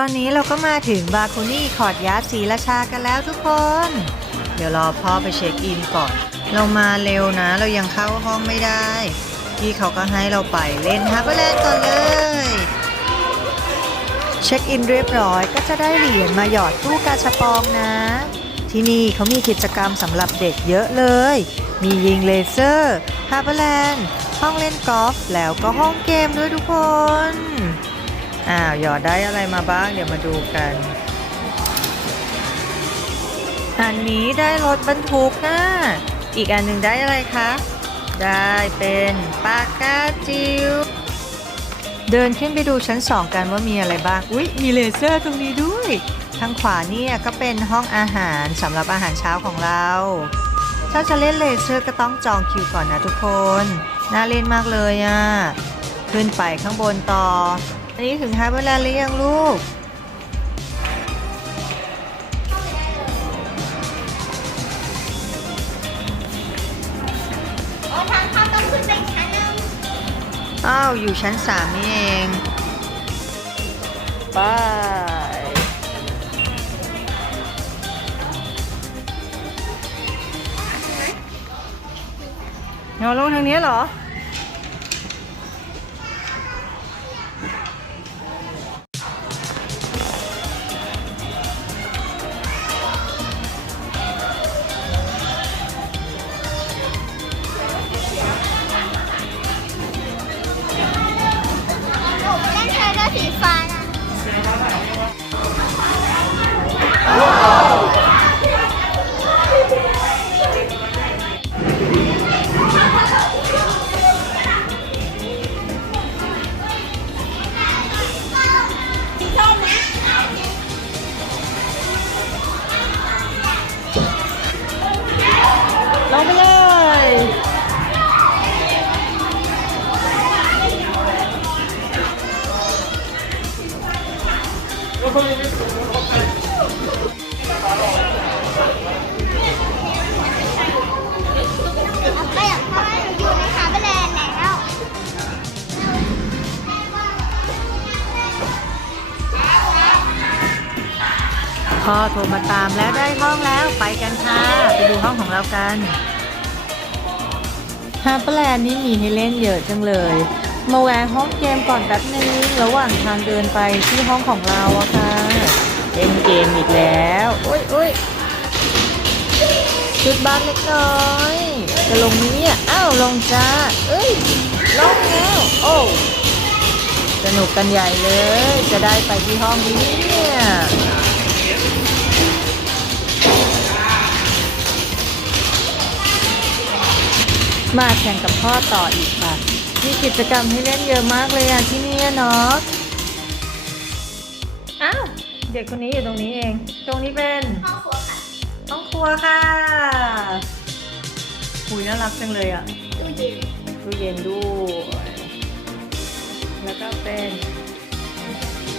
ตอนนี้เราก็มาถึงบาคูนี่ขอดยาสีราชากันแล้วทุกคน เดี๋ยวรอพ่อไปเช็คอินก่อน เรามาเร็วนะ เรายังเข้าห้องไม่ได้พี่เขาก็ให้เราไปเล่นฮาร์เบอร์แลนด์ก่อนเลย เช็คอินเรียบร้อยก็จะได้เหรียญมาหยอดตู้กาชาปองนะ ที่นี่เขามีกิจกรรมสำหรับเด็กเยอะเลย มียิงเลเซอร์ฮาร์เบอร์แลนด์ห้องเล่นกอล์ฟแล้วก็ห้องเกมด้วยทุกคน อ้าวหยอดได้อะไรมาบ้าง เดี๋ยวมาดูกัน อันนี้ได้รถบรรทุกนะอีกอันหนึ่งได้อะไรคะ ได้เป็นปากกาจิ๋วเดินขึ้นไปดูชั้นสองกันว่ามีอะไรบ้าง อุ๊ย มีเลเซอร์ตรงนี้ด้วย ทางขวาเนี่ยก็เป็นห้องอาหารสำหรับอาหารเช้าของเราถ้าจะเล่นเลเซอร์ก็ต้องจองคิวก่อนนะทุกคน น่าเล่นมากเลยอะ่ะ ขึ้นไปข้างบนต่อ อันนี้ถึงฮาร์เบอร์แลนด์หรือยังลูก โอ้ทางเข้าต้องขึ้นไปอีกชั้นหนึงอ้าว อยู่ชั้นสามนี่เองไปเราลงทางนี้เหรอ ลงไปเลยเอา พ่อโทรมาตามแล้วได้ห้องแล้วไปกันค่ะ ไปดูห้องของเรากันฮาร์เปอร์แลนด์นี่มีให้เล่นเยอะจังเลย มาแวะห้องเกมก่อนแป๊บนึงระหว่างทางเดินไปที่ห้องของเราอะค่ะ เล่นเกมอีกแล้วอุ้ยอุ้ยจุดบ้านเล็กน้อย จะลงไหมเนี่ยอ้าวลงจ้า เอ้ยลงแล้วโอ้สนุกกันใหญ่เลย จะได้ไปที่ห้องนี้เนี่ย มาแข่งกับพ่อต่ออีกค่ะ มีกิจกรรมให้เล่นเยอะมากเลยอะที่นี่เนาะอ้าวเด็กคนนี้อยู่ตรงนี้เอง ตรงนี้เป็นห้องครัวค่ะห้องครัวค่ะหุยน่ารักจังเลยอะตู้เย็นตู้เย็นด้วยแล้วก็เป็น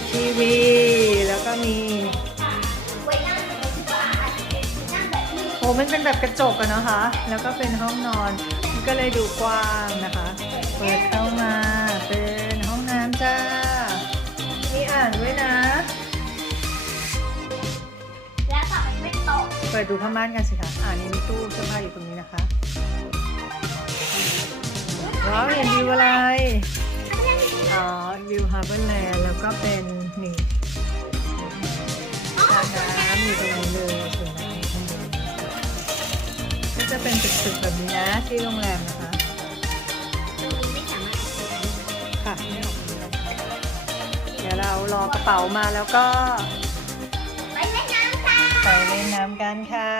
ทีวี แล้วก็มีไว้นั่งบนบ้านนั่งแบบนี้โอ้มันเป็นแบบกระจกอะนะคะ แล้วก็เป็นห้องนอนมัน ก็เลยดูกว้างนะคะ เปิดเข้ามาเป็นห้องน้ำจ้า มีอ่านด้วยนะ แล้วก็มันไม่ตกเปิดดูผ้าม่านกันสิคะอ่านี่มีตู้เสื้อผ้าอยู่ตรงนี้นะคะว้าวเห็นวิวอะไร อ๋อวิวฮาร์เบอร์แลนด์แล้วก็เป็นนี่ จะเป็นตึกๆแบบนี้นะที่โรงแรมนะคะตรงนี้ไม่สามารถค่ะไม่ออกมาเดี๋ยวเรารอกระเป๋ามาแล้วก็ ไปเล่นน้ำค่ะ ไปเล่นน้ำกันค่ะ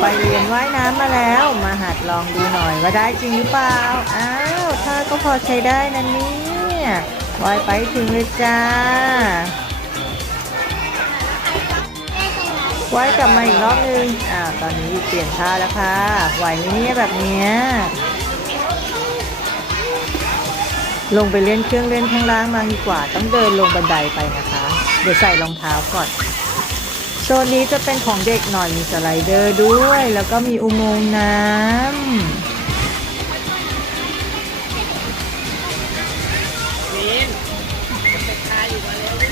ไปเรียนว่ายน้ำมาแล้ว มาหัดลองดูหน่อยว่าได้จริงหรือเปล่า อ้าวถ้าก็พอใช้ได้นะเนี่ยว่ายไปถึงเลยจ้า ตรงนั้นว่ายกลับมาอีกรอบนึงอ่าวตอนนี้เปลี่ยนท่าแล้วค่ะไหวไหมเนี่ยแบบเนี้ยลงไปเล่นเครื่องเล่นข้างล่างมางดีกว่า ต้องเดินลงบันไดไปนะคะ เดี๋ยวใส่รองเท้าก่อนโซนนี้จะเป็นของเด็กหน่อยมีสไลเดอร์ด้วย แล้วก็มีอุโมงค์น้ำเอา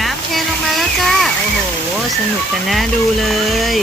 น้ำเทลงมาแล้วจ้า โอ้โห สนุกกันน่าดูเลย